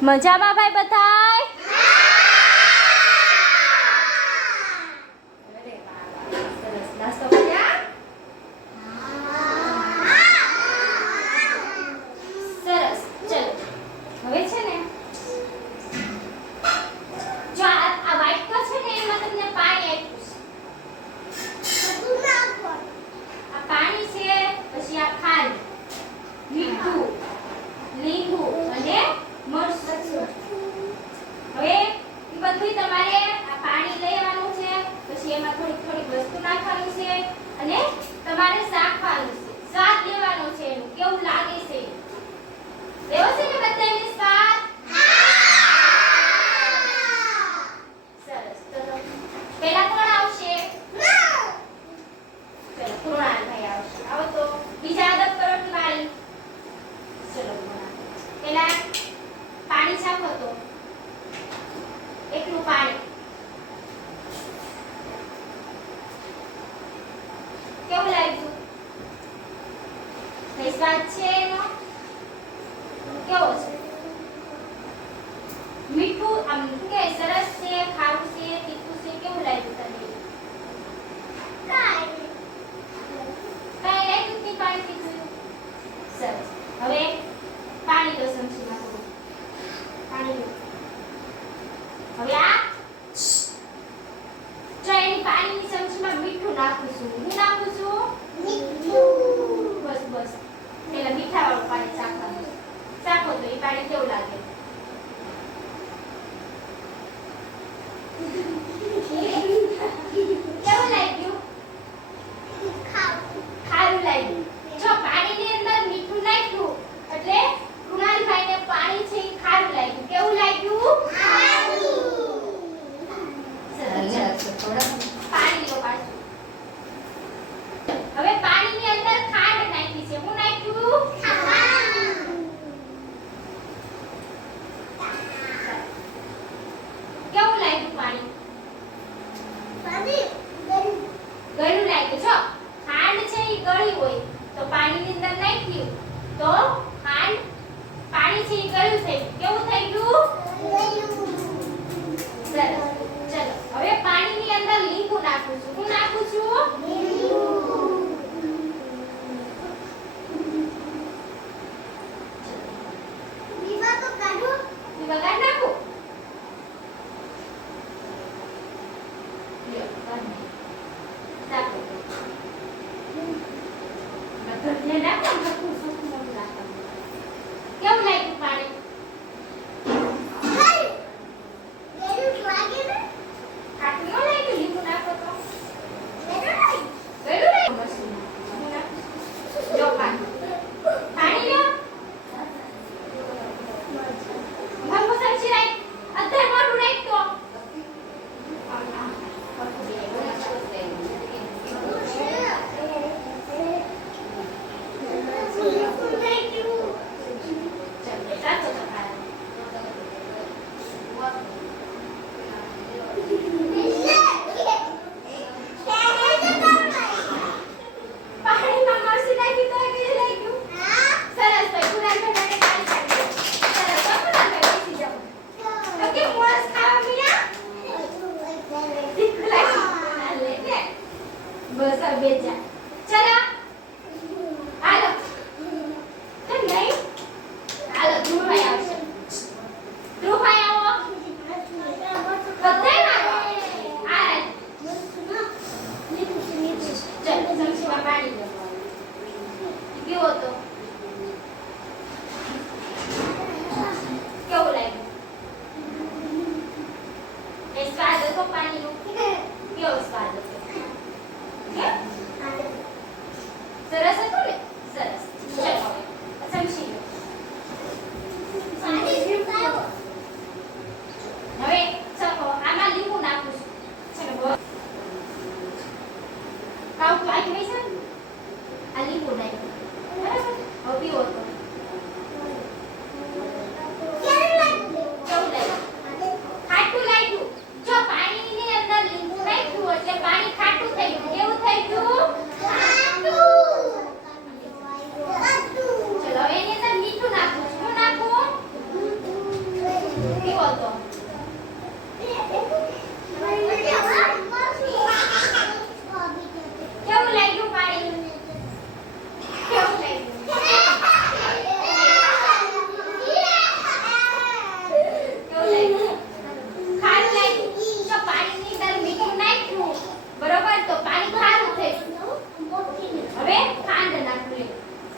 Mười sáu. નાખવાનું છે. સ્વાદ લેવાનો છે. એનું કેવું લાગે છે. લેવો છે ને બધાને સ્વાદ કઈ સ્વાદ છે એનો? કેવો છે? મીઠું આમ કે સરસ છે ખાવું છે તીખું છે કેવું લાગ્યું તને? કાઈ કાઈ લાગ્યું કે પાણી પીધું. સરસ. હવે પાણી લો સમજી નાખો પાણી લો હવે આ ગળ્યું નાખ્યું છો ખાંડ છે એ ગળી હોય તો પાણીની અંદર નાખ્યું. તો ખાંડ પાણી છે એ ગળ્યું થઈ કેવું થઈ ગયું? સરસ. ચલો હવે પાણીની અંદર લીંબુ નાખું છું. હું નાખું છું? ને રાખો day.